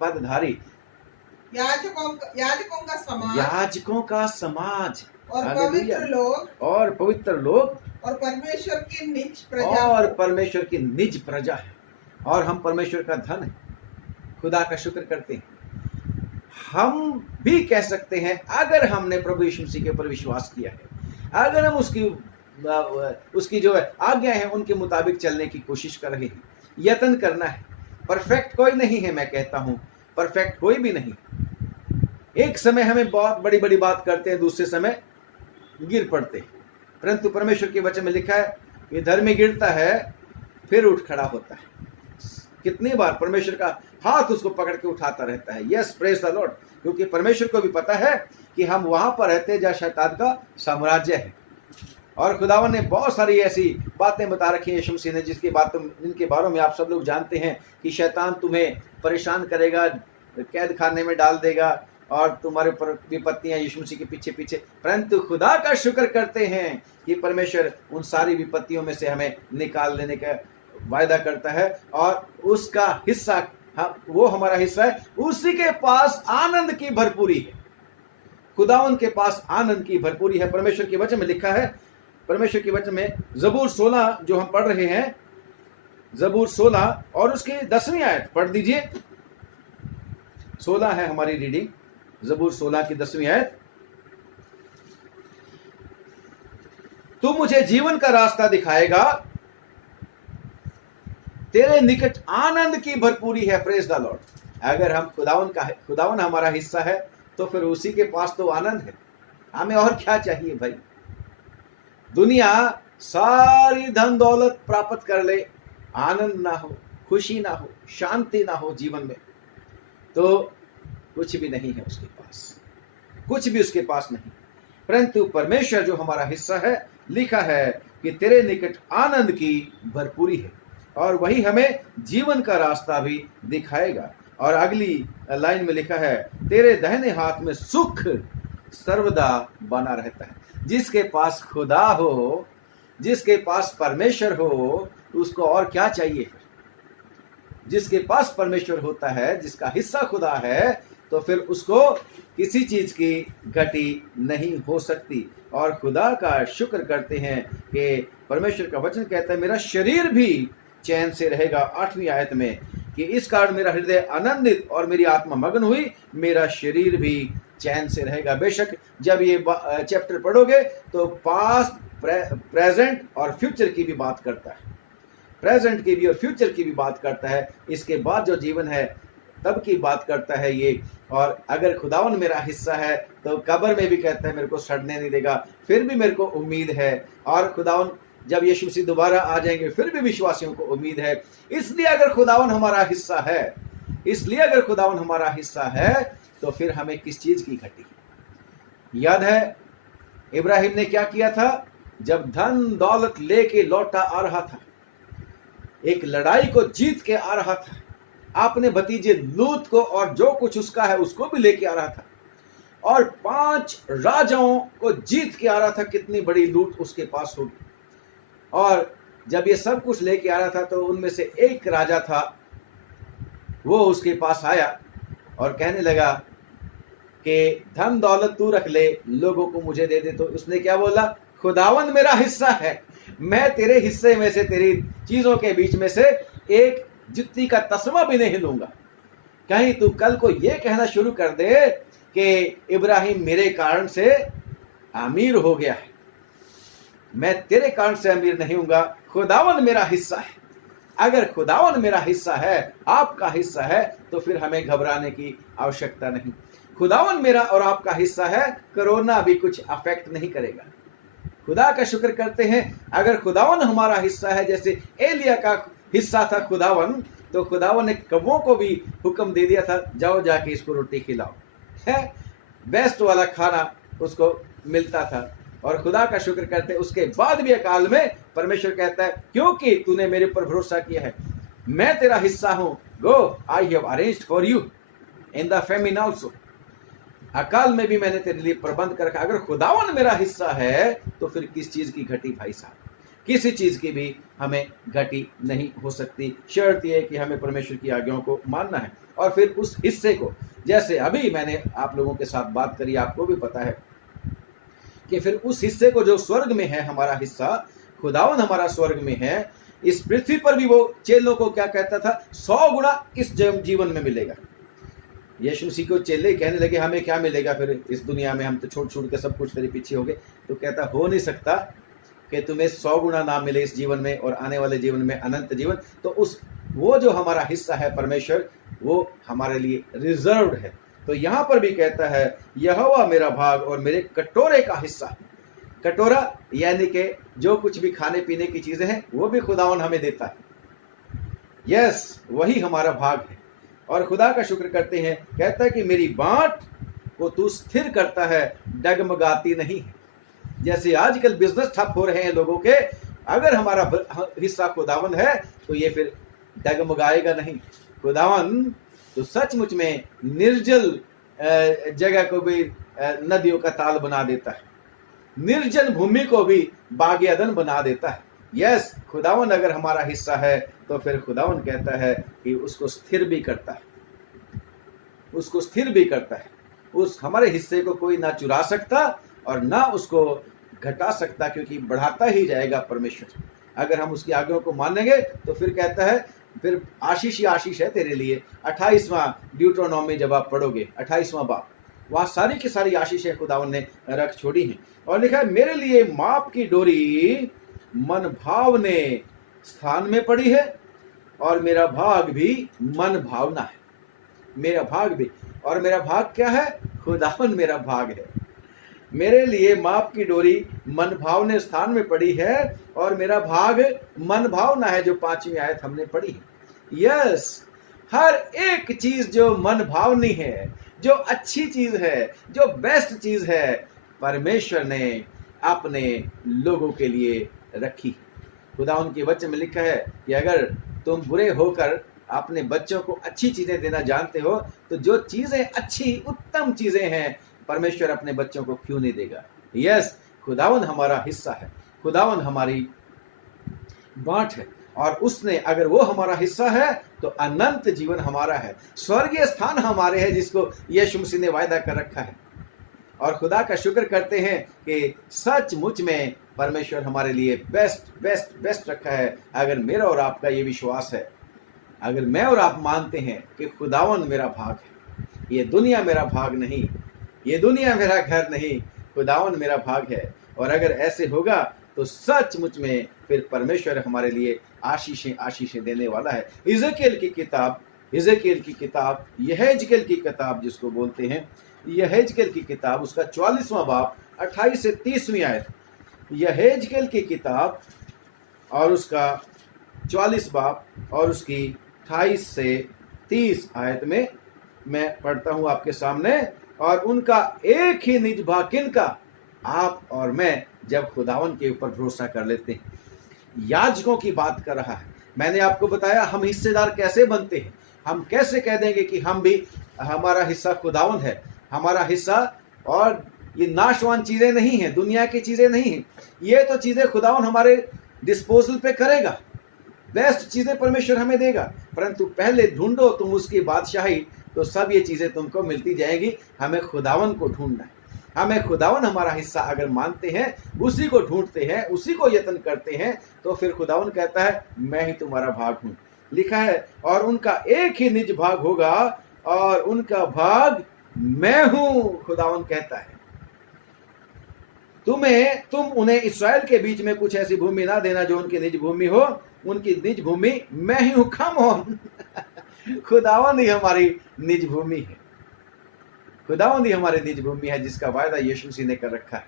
पदधारी, याजकों का समाज, याजकों का समाज और पवित्र लोग, और पवित्र लोग, और परमेश्वर की निज प्रजा, और परमेश्वर की निज प्रजा है। और हम परमेश्वर का धन है। खुदा का शुक्र करते हैं। हम भी कह सकते हैं अगर हमने प्रभु यीशु मसीह के ऊपर विश्वास किया है, अगर हम उसकी जो है आज्ञा है उनके मुताबिक चलने की कोशिश कर रहे हैं, यत्न करना है। परफेक्ट कोई नहीं है, मैं कहता हूं परफेक्ट कोई भी नहीं। एक समय हमें बहुत बड़ी बड़ी बात करते हैं, दूसरे समय गिर पड़ते हैं, परंतु परमेश्वर के वचन में लिखा है कि धर्मी गिरता है फिर उठ खड़ा होता है। कितनी बार परमेश्वर का हाथ उसको पकड़ के उठाता रहता है। Yes, praise the Lord. क्योंकि परमेश्वर को भी पता है कि हम वहां पर रहते हैं जहां शैतान का साम्राज्य है। और खुदावन ने बहुत सारी ऐसी बातें बता रखी है यीशु मसीह ने, जिनके बारे में आप सब लोग जानते हैं कि शैतान तुम्हें परेशान करेगा, कैद खाने में डाल देगा और तुम्हारे ऊपर विपत्तियां यीशु मसीह के पीछे पीछे। परंतु खुदा का शुक्र करते हैं कि परमेश्वर उन सारी विपत्तियों में से हमें निकाल लेने का वायदा करता है और उसका हिस्सा वो हमारा हिस्सा है। उसी के पास आनंद की भरपूरी है। खुदावन के पास आनंद की भरपूरी है। परमेश्वर के वचन में लिखा है, परमेश्वर के वचन में जबूर 16 जो हम पढ़ रहे हैं, जबूर 16 और उसकी 10वीं आयत पढ़ दीजिए। 16 है हमारी रीडिंग, जबूर 16 की 10वीं आयत। तू मुझे जीवन का रास्ता दिखाएगा, तेरे निकट आनंद की भरपूरी है। Praise the Lord. अगर हम खुदावन हमारा हिस्सा है तो फिर उसी के पास तो आनंद है। हमें और क्या चाहिए भाई? दुनिया सारी धन दौलत प्राप्त कर ले, आनंद ना हो, खुशी ना हो, शांति ना हो जीवन में, तो कुछ भी नहीं है उसके पास, कुछ भी उसके पास नहीं। परंतु परमेश्वर जो हमारा हिस्सा है, लिखा है कि तेरे निकट आनंद की भरपूरी है, और वही हमें जीवन का रास्ता भी दिखाएगा। और अगली लाइन में लिखा है, तेरे दाहिने हाथ में सुख सर्वदा बना रहता है। जिसके पास खुदा हो, जिसके पास परमेश्वर हो, उसको और क्या चाहिए? जिसके पास परमेश्वर होता है, जिसका हिस्सा खुदा है, तो फिर उसको किसी चीज की घटी नहीं हो सकती। और खुदा का शुक्र करते हैं कि परमेश्वर का वचन कहता है, मेरा शरीर भी चैन से रहेगा। 8वीं आयत में कि इस कारण मेरा हृदय आनंदित और मेरी आत्मा मगन हुई, मेरा शरीर भी चैन से रहेगा। बेशक जब ये चैप्टर पढ़ोगे तो पास्ट, प्रेजेंट और फ्यूचर की भी बात करता है, प्रेजेंट की भी और फ्यूचर की भी बात करता है। इसके बाद जो जीवन है तब की बात करता है ये। और अगर खुदावन मेरा हिस्सा है तो कब्र में भी कहता है मेरे को सड़ने नहीं देगा, फिर भी मेरे को उम्मीद है। और खुदावन जब यीशु मसीह दोबारा आ जाएंगे, फिर भी विश्वासियों को उम्मीद है। इसलिए अगर खुदावन हमारा हिस्सा है, इसलिए अगर खुदावन हमारा हिस्सा है, तो फिर हमें किस चीज की घटी? याद है इब्राहिम ने क्या किया था? जब धन दौलत लेके लौटा आ रहा था, एक लड़ाई को जीत के आ रहा था, अपने भतीजे लूत को और जो कुछ उसका है उसको भी लेके आ रहा था, और 5 राजाओं को जीत के आ रहा था। कितनी बड़ी लूट उसके पास होगी। और जब ये सब कुछ लेके आ रहा था तो उनमें से एक राजा था, वो उसके पास आया और कहने लगा कि धन दौलत तू रख ले, लोगों को मुझे दे दे। तो उसने क्या बोला? खुदावन मेरा हिस्सा है, मैं तेरे हिस्से में से, तेरी चीजों के बीच में से एक जुत्ती का तस्मा भी नहीं लूंगा। कहीं तू कल को यह कहना शुरू कर दे कि इब्राहिम मेरे कारण से अमीर हो गया है, मैं तेरे कारण से अमीर नहीं हूंगा। खुदावन मेरा हिस्सा है। अगर खुदावन मेरा हिस्सा है, आपका हिस्सा है, तो फिर हमें घबराने की आवश्यकता नहीं। खुदावन मेरा और आपका हिस्सा है, कोरोना भी कुछ अफेक्ट नहीं करेगा। खुदा का शुक्र करते हैं, अगर खुदावन हमारा हिस्सा है, जैसे एलिया का हिस्सा था खुदावन, तो खुदावन ने कौवों को भी हुक्म दे दिया था, जाओ जाके इसको रोटी खिलाओ। है बेस्ट वाला खाना उसको मिलता था। और खुदा का शुक्र करते, उसके बाद भी अकाल में परमेश्वर कहता है, क्योंकि तूने मेरे पर भरोसा किया है, मैं तेरा हिस्सा हूं। Go, I have arranged for you in the famine also. अकाल में भी मैंने तेरे लिए प्रबंध कर रखा। अगर खुदावन मेरा हिस्सा है तो फिर किस चीज की घटी भाई साहब? किसी चीज की भी हमें घटी नहीं हो सकती। शर्त यह है कि हमें परमेश्वर की आज्ञाओं को मानना है, और फिर उस हिस्से को, जैसे अभी मैंने आप लोगों के साथ बात करी, आपको भी पता है कि फिर उस हिस्से को जो स्वर्ग में है, हमारा हिस्सा, खुदावन हमारा स्वर्ग में है। इस पृथ्वी पर भी वो चेलों को क्या कहता था? 100 गुना इस जीवन में मिलेगा। यीशु मसीह को चेले कहने लगे, हमें क्या मिलेगा फिर इस दुनिया में, हम तो छोड़ छोड़ के सब कुछ तेरे पीछे हो गए। तो कहता, हो नहीं सकता कि तुम्हें 100 गुना ना मिले इस जीवन में और आने वाले जीवन में अनंत जीवन। तो वो जो हमारा हिस्सा है परमेश्वर, वो हमारे लिए रिजर्व्ड है। तो यहाँ पर भी कहता है, यहोवा मेरा भाग और मेरे कटोरे का हिस्सा। कटोरा यानी कि जो कुछ भी खाने पीने की चीजें हैं, वो भी खुदावन हमें देता है। यस, वही हमारा भाग है। और खुदा का शुक्र करते हैं, कहता है कि मेरी बांट को तू स्थिर करता है, डगमगाती नहीं है। जैसे आजकल बिजनेस ठप हो रहे हैं लोगों के, अगर हमारा हिस्सा खुदावन है तो ये फिर डगमगाएगा नहीं। खुदावन तो सचमुच में निर्जल जगह को भी नदियों का ताल बना देता है, निर्जन भूमि को भी बाग अदन बना देता है। यस, खुदावन अगर हमारा हिस्सा है तो फिर खुदावन कहता है कि उसको स्थिर भी करता है, उसको स्थिर भी करता है। उस हमारे हिस्से को कोई ना चुरा सकता और ना उसको घटा सकता, क्योंकि बढ़ाता ही जाएगा परमेश्वर। अगर हम उसकी आज्ञाओं को मानेंगे तो फिर कहता है, फिर आशीष ही आशीष है तेरे लिए। 28वां ड्यूटरोनॉमी जब आप पढ़ोगे, 28वां बाब, वहां सारी की सारी आशीषें खुदावन ने रख छोड़ी हैं। और लिखा है, मेरे लिए माप की डोरी मन भाव ने स्थान में पड़ी है, और मेरा भाग भी मन भावना है। मेरा भाग भी, और मेरा भाग क्या है? खुदावन मेरा भाग है। मेरे लिए माप की डोरी मन भावने स्थान में पड़ी है और मेरा भाग मन भावना है, जो 5वीं आयत हमने पढ़ी है। यस, हर एक चीज जो मन भावनी है, जो अच्छी चीज है, जो बेस्ट चीज है, परमेश्वर ने अपने लोगों के लिए रखी। खुदा उनके वचन में लिखा है कि अगर तुम बुरे होकर अपने बच्चों को अच्छी चीजें देना जानते हो, तो जो चीजें अच्छी उत्तम चीजें हैं, परमेश्वर अपने बच्चों को क्यों नहीं देगा? यस, खुदावन हमारा हिस्सा है, खुदावन हमारी बांट है, और उसने, अगर वो हमारा हिस्सा है तो अनंत जीवन हमारा है, स्वर्गीय स्थान हमारे है, जिसको यीशु मसीह ने वायदा कर रखा है। और खुदा का शुक्र करते हैं कि सचमुच में परमेश्वर हमारे लिए बेस्ट बेस्ट बेस्ट रखा है। अगर मेरा और आपका ये विश्वास है, अगर मैं और आप मानते हैं कि खुदावन मेरा भाग है, ये दुनिया मेरा भाग नहीं, ये दुनिया मेरा घर नहीं, खुदावन मेरा भाग है, और अगर ऐसे होगा तो सचमुच में फिर परमेश्वर हमारे लिए आशीषें आशीषें देने वाला है। इज़ेकिएल की किताब, इज़ेकिएल की किताब, यहेजकेल की किताब जिसको बोलते हैं, यहेजकेल की किताब, उसका 44वां बाब 28 से 30वीं आयत, यहेजकेल की किताब और उसका 44 बाब और उसकी 28 से 30 आयत में मैं पढ़ता हूं आपके सामने। और उनका एक ही निज भाग किनका? आप और मैं, जब खुदावन के ऊपर भरोसा कर लेते हैं। याजकों की बात कर रहा है। मैंने आपको बताया हम हिस्सेदार कैसे बनते हैं। हम कैसे कह देंगे कि हम भी, हमारा हिस्सा खुदावन है, हमारा हिस्सा, और ये नाशवान चीजें नहीं हैं, दुनिया की चीजें नहीं हैं, ये तो चीजें खुदावन हमारे डिस्पोजल पे करेगा, बेस्ट चीजें परमेश्वर हमें देगा। परंतु पहले ढूंढो तुम उसकी बादशाही, तो सब ये चीजें तुमको मिलती जाएंगी। हमें खुदावन को ढूंढना है, हमें खुदावन हमारा हिस्सा अगर मानते हैं, उसी को ढूंढते हैं, उसी को यत्न करते हैं, तो फिर खुदावन कहता है मैं ही तुम्हारा भाग हूं। लिखा है और उनका एक ही निज भाग होगा और उनका भाग मैं हूं। खुदावन कहता है तुम उन्हें इस्राएल के बीच में कुछ ऐसी भूमि ना देना जो उनकी निज भूमि हो, उनकी निज भूमि मैं ही हूं। कम ऑन, खुदावन ही हमारी निज भूमि है, खुदावन ही हमारी निज भूमि है, जिसका वायदा यीशु मसीह ने कर रखा है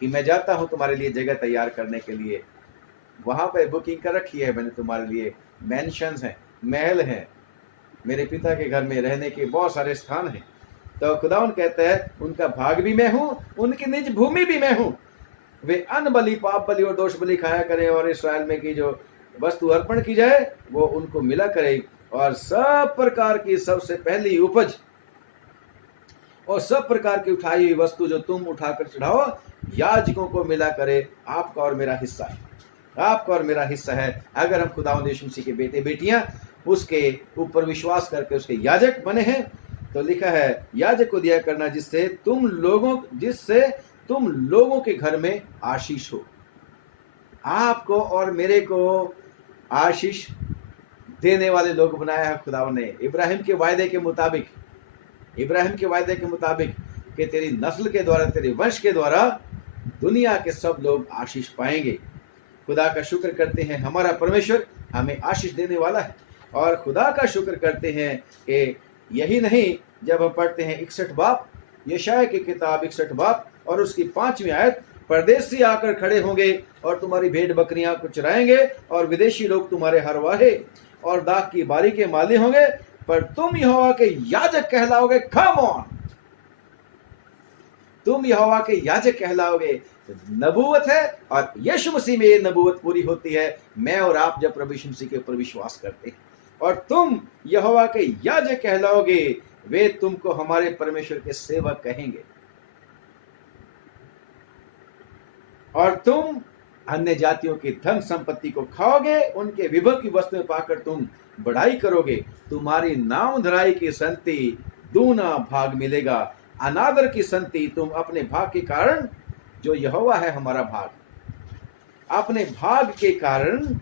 कि मैं जाता हूं तुम्हारे लिए जगह तैयार करने के लिए। वहां पे बुकिंग कर रखी है मैंने तुम्हारे लिए, मैंशंस हैं, महल हैं, मेरे पिता के घर में रहने के बहुत सारे स्थान हैं। तो खुदावन कहता है उनका भाग भी मैं हूं, उनकी निज भूमि भी मैं हूं। वे अन्न बलि, पाप बलि और दोष बलि खाया करें, और इस्राएल में की जो वस्तु अर्पण की जाए वो उनको मिला करे, और सब प्रकार की सबसे पहली उपज और सब प्रकार की उठाई हुई वस्तु जो तुम उठाकर चढ़ाओ, याजकों को मिला करे। आपका और मेरा हिस्सा है, आपका और मेरा हिस्सा है। अगर हम खुदावंद यीशु मसीह के बेटे बेटियां उसके ऊपर विश्वास करके उसके याजक बने हैं, तो लिखा है याजक को दिया करना जिससे तुम लोगों के घर में आशीष हो। आपको और मेरे को आशीष देने वाले लोग बनाया है खुदावन ने। इब्राहिम के वायदे के मुताबिक कि तेरी नस्ल के द्वारा, तेरे वंश के द्वारा दुनिया के सब लोग आशीष पाएंगे। खुदा का शुक्र करते हैं हमारा परमेश्वर हमें आशीष देने वाला है। और खुदा का शुक्र करते हैं कि यही नहीं, जब हम पढ़ते हैं 61 बाब, यशायाह की किताब 61 बाब और उसकी 5वीं आयत, परदेसी आकर खड़े होंगे और तुम्हारी भेड़ बकरियां को चराएंगे, और विदेशी लोग तुम्हारे हरवाहे और दाख की बारी के माली होंगे, पर तुम यहोवा के याजक कहलाओगे। कम ऑन, तुम यहोवा के याजक कहलाओगे। नबूवत है, और यीशु मसीह में ये नबूवत पूरी होती है मैं और आप जब प्रभु यीशु मसीह के ऊपर विश्वास करते हैं। और तुम यहोवा के याजक कहलाओगे, वे तुमको हमारे परमेश्वर के सेवक कहेंगे। और तुम अन्य जातियों की धन संपत्ति को खाओगे, उनके विभव की वस्तुएं पाकर तुम बढ़ाई करोगे। तुम्हारी नाम धराई की संति दूना भाग मिलेगा, अनादर की संति तुम अपने भाग के कारण, जो यहोवा है हमारा भाग, अपने भाग के कारण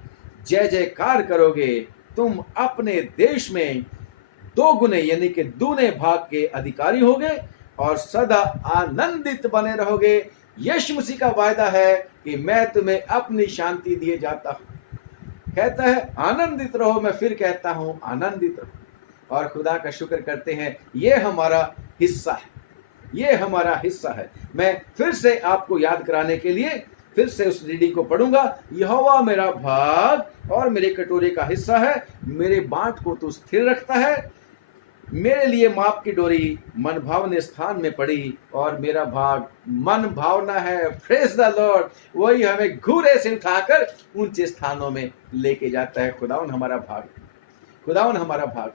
जय जयकार करोगे। तुम अपने देश में 2 गुने यानी कि दूने भाग के अधिकारी होगे और सदा आनंदित बने रहोगे। यीशु मसीह का वायदा है कि मैं तुम्हें अपनी शांति दिए जाता हूं। कहता है आनंदित रहो, मैं फिर कहता हूँ आनंदित रहो। और खुदा का शुक्र करते हैं, ये हमारा हिस्सा है, ये हमारा हिस्सा है। मैं फिर से आपको याद कराने के लिए फिर से उस रीडिंग को पढ़ूंगा। यहोवा मेरा भाग और मेरे कटोरे का हिस्सा है, मेरे बाट को तो स्थिर रखता है, मेरे लिए माप की डोरी मन भावने स्थान में पड़ी और मेरा भाग मन भावना है। Praise the Lord. वही हमें घूरे से उठाकर ऊंचे स्थानों में लेके जाता है। खुदावन हमारा भाग, खुदावन हमारा भाग।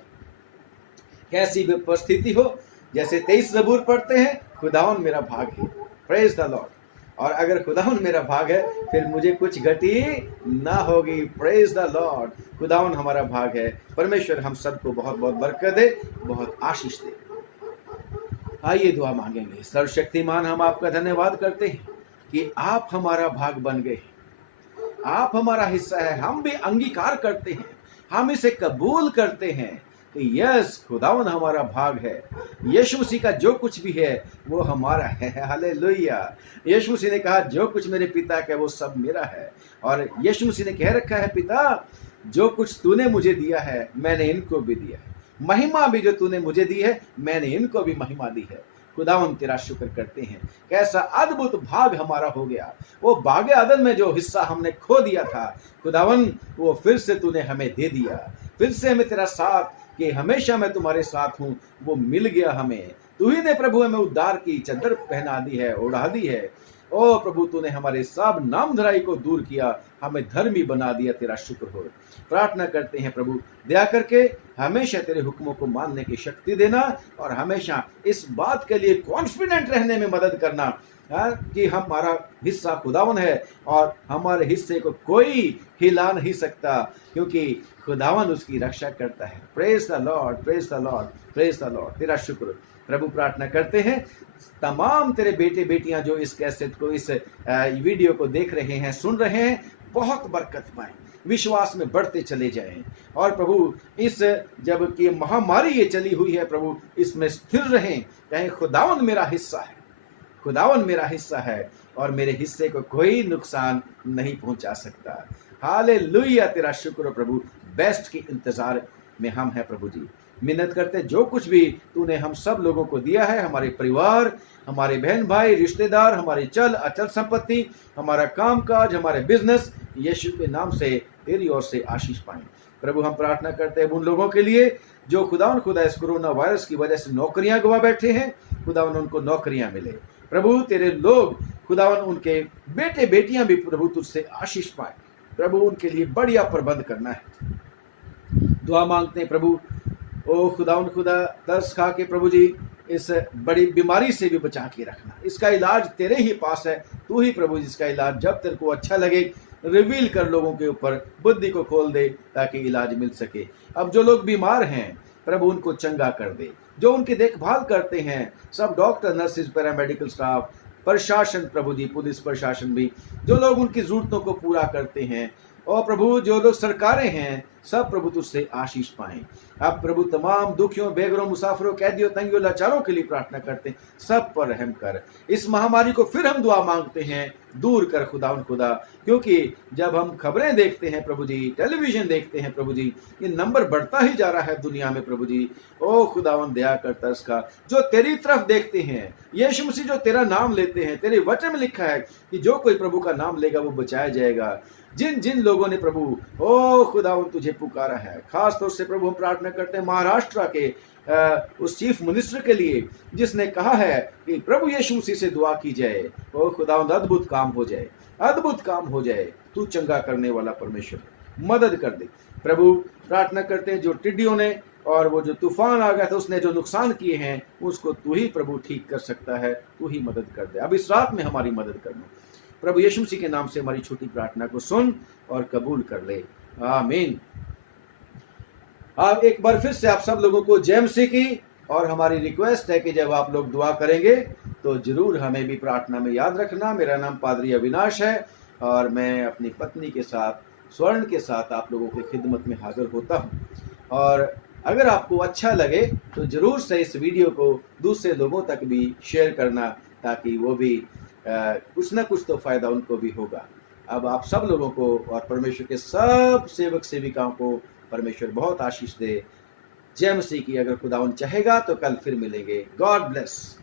कैसी भी परिस्थिति हो, जैसे 23 ज़बूर पढ़ते हैं, खुदावन मेरा भाग है। Praise the Lord. और अगर खुदावन मेरा भाग है फिर मुझे कुछ गति ना होगी। Praise the Lord. खुदावन हमारा भाग है। परमेश्वर हम सबको बहुत बहुत बरकत दे, बहुत आशीष दे। आइए दुआ मांगेंगे। सर्वशक्तिमान, हम आपका धन्यवाद करते हैं कि आप हमारा भाग बन गए, आप हमारा हिस्सा है। हम भी अंगीकार करते हैं, हम इसे कबूल करते हैं कि यस, खुदावन हमारा भाग है। यीशु मसीह का जो कुछ भी है वो हमारा है। हालेलुया। यीशु मसीह ने कहा जो कुछ मेरे पिता का है वो सब मेरा है। और यीशु मसीह ने कह रखा है, पिता जो कुछ तूने मुझे दिया है मैंने इनको भी दिया है, महिमा भी जो तूने मुझे दी है मैंने इनको भी महिमा दी है। खुदावन तेरा शुक्र करते हैं, कैसा अद्भुत भाग हमारा हो गया। वो बागे अदन में जो हिस्सा हमने खो दिया था, खुदावन वो फिर से तूने हमें दे दिया। फिर से हमें तेरा साथ, कि हमेशा मैं तुम्हारे साथ हूँ, वो मिल गया हमें। तू ही ने प्रभु हमें उद्धार की चादर पहना दी है, ओढ़ा दी है। ओ प्रभु, तूने हमारे सब नामधराई को दूर किया, हमें धर्मी बना दिया। तेरा शुक्र हो। प्रार्थना करते हैं प्रभु, दया करके हमेशा तेरे हुक्मों को मानने की शक्ति देना और हमेशा इस बात के लिए कॉन्फिडेंट रहने में मदद करना कि हमारा हिस्सा खुदावन है और हमारे हिस्से को कोई हिला नहीं सकता, क्योंकि खुदावन उसकी रक्षा करता है। Praise the Lord, praise the Lord, praise the Lord. तेरा शुक्र प्रभु। प्रार्थना करते हैं तमाम तेरे बेटे बेटियां जो इस कैसेट को, इस वीडियो को देख रहे हैं, सुन रहे हैं, बहुत बरकत पाएं, विश्वास में बढ़ते चले जाएं। और प्रभु इस जब कि महामारी ये चली हुई है प्रभु, इसमें स्थिर रहें। कहें खुदावन मेरा हिस्सा है, खुदावन मेरा हिस्सा है और मेरे हिस्से को कोई नुकसान नहीं पहुंचा सकता। हालेलुया। तेरा शुक्र प्रभु। बेस्ट के इंतजार में हम हैं प्रभु जी। मिन्नत करते जो कुछ भी तूने हम सब लोगों को दिया है, हमारे परिवार, हमारे बहन भाई, रिश्तेदार, हमारी चल अचल संपत्ति, हमारा कामकाज, हमारे बिजनेस, यीशु के नाम से तेरी ओर से आशीष पाएं। प्रभु हम प्रार्थना करते हैं उन लोगों के लिए जो खुदा इस कोरोना वायरस की वजह से नौकरियां गवा बैठे हैं, खुदावन उनको नौकरियां मिले। प्रभु तेरे लोग खुदावन उनके बेटे बेटियां भी प्रभु तुझसे आशीष पाए। प्रभु उनके लिए बढ़िया प्रबंध करना है। दुआ मांगते हैं प्रभु, ओ खुदावन खुदा तरस खा के प्रभु जी इस बड़ी बीमारी से भी बचा के रखना। इसका इलाज तेरे ही पास है, तू ही प्रभु जिसका इलाज जब तेरे को अच्छा लगे रिवील कर, लोगों के ऊपर बुद्धि को खोल दे ताकि इलाज मिल सके। अब जो लोग बीमार हैं प्रभु उनको चंगा कर दे, जो उनकी देखभाल करते हैं सब डॉक्टर, नर्सिस, पैरामेडिकल स्टाफ, प्रशासन प्रभु जी, पुलिस प्रशासन भी, जो लोग उनकी जरूरतों को पूरा करते हैं, और प्रभु जो लोग सरकारें हैं सब प्रभु तुझसे आशीष पाएं। अब प्रभु तमाम दुखियों, बेघरों, मुसाफिरों, कैदियों, तंगियों, लाचारों के लिए प्रार्थना करते हैं, सब पर रहम कर। इस महामारी को फिर हम दुआ मांगते हैं दूर कर खुदावन खुदा, क्योंकि जब हम खबरें देखते हैं प्रभु जी, टेलीविजन देखते हैं प्रभु जी, ये नंबर बढ़ता ही जा रहा है दुनिया में प्रभु जी। ओ खुदावन दया कर तरस का, जो तेरी तरफ देखते हैं, यीशु मसीह जो तेरा नाम लेते हैं, तेरे वचन में लिखा है कि जो कोई प्रभु का नाम लेगा वो बचाया जाएगा। जिन जिन लोगों ने प्रभु ओ खुदावन तुझे पुकारा है, खास तौर से प्रभु हम प्रार्थना करते हैं महाराष्ट्र के उस चीफ मिनिस्टर के लिए जिसने कहा है कि प्रभु यीशु मसीह से दुआ की जाए, ओ खुदावन अद्भुत काम हो जाए, अद्भुत काम हो जाए। तू चंगा करने वाला परमेश्वर, मदद कर दे प्रभु। प्रार्थना करते हैं जो टिड्डियों ने और वो जो तूफान आ गया था उसने जो नुकसान किए हैं उसको तू ही प्रभु ठीक कर सकता है, तू ही मदद कर दे। अब इस रात में हमारी मदद करना प्रभु, यीशु मसीह के नाम से हमारी छोटी प्रार्थना को सुन और कबूल कर ले, आमीन। आप एक बार फिर से आप सब लोगों को जय मसीह की, और हमारी रिक्वेस्ट है कि जब आप लोग दुआ करेंगे तो जरूर हमें भी प्रार्थना में याद रखना। मेरा नाम पादरी अविनाश है और मैं अपनी पत्नी के साथ, स्वर्ण के साथ आप लोगों की खिदमत में हाजिर होता हूँ। और अगर आपको अच्छा लगे तो जरूर से इस वीडियो को दूसरे लोगों तक भी शेयर करना, ताकि वो भी कुछ ना कुछ तो फायदा उनको भी होगा। अब आप सब लोगों को और परमेश्वर के सब सेवक सेविकाओं को परमेश्वर बहुत आशीष दे। जय मसीह की। अगर खुदावन चाहेगा तो कल फिर मिलेंगे। God bless.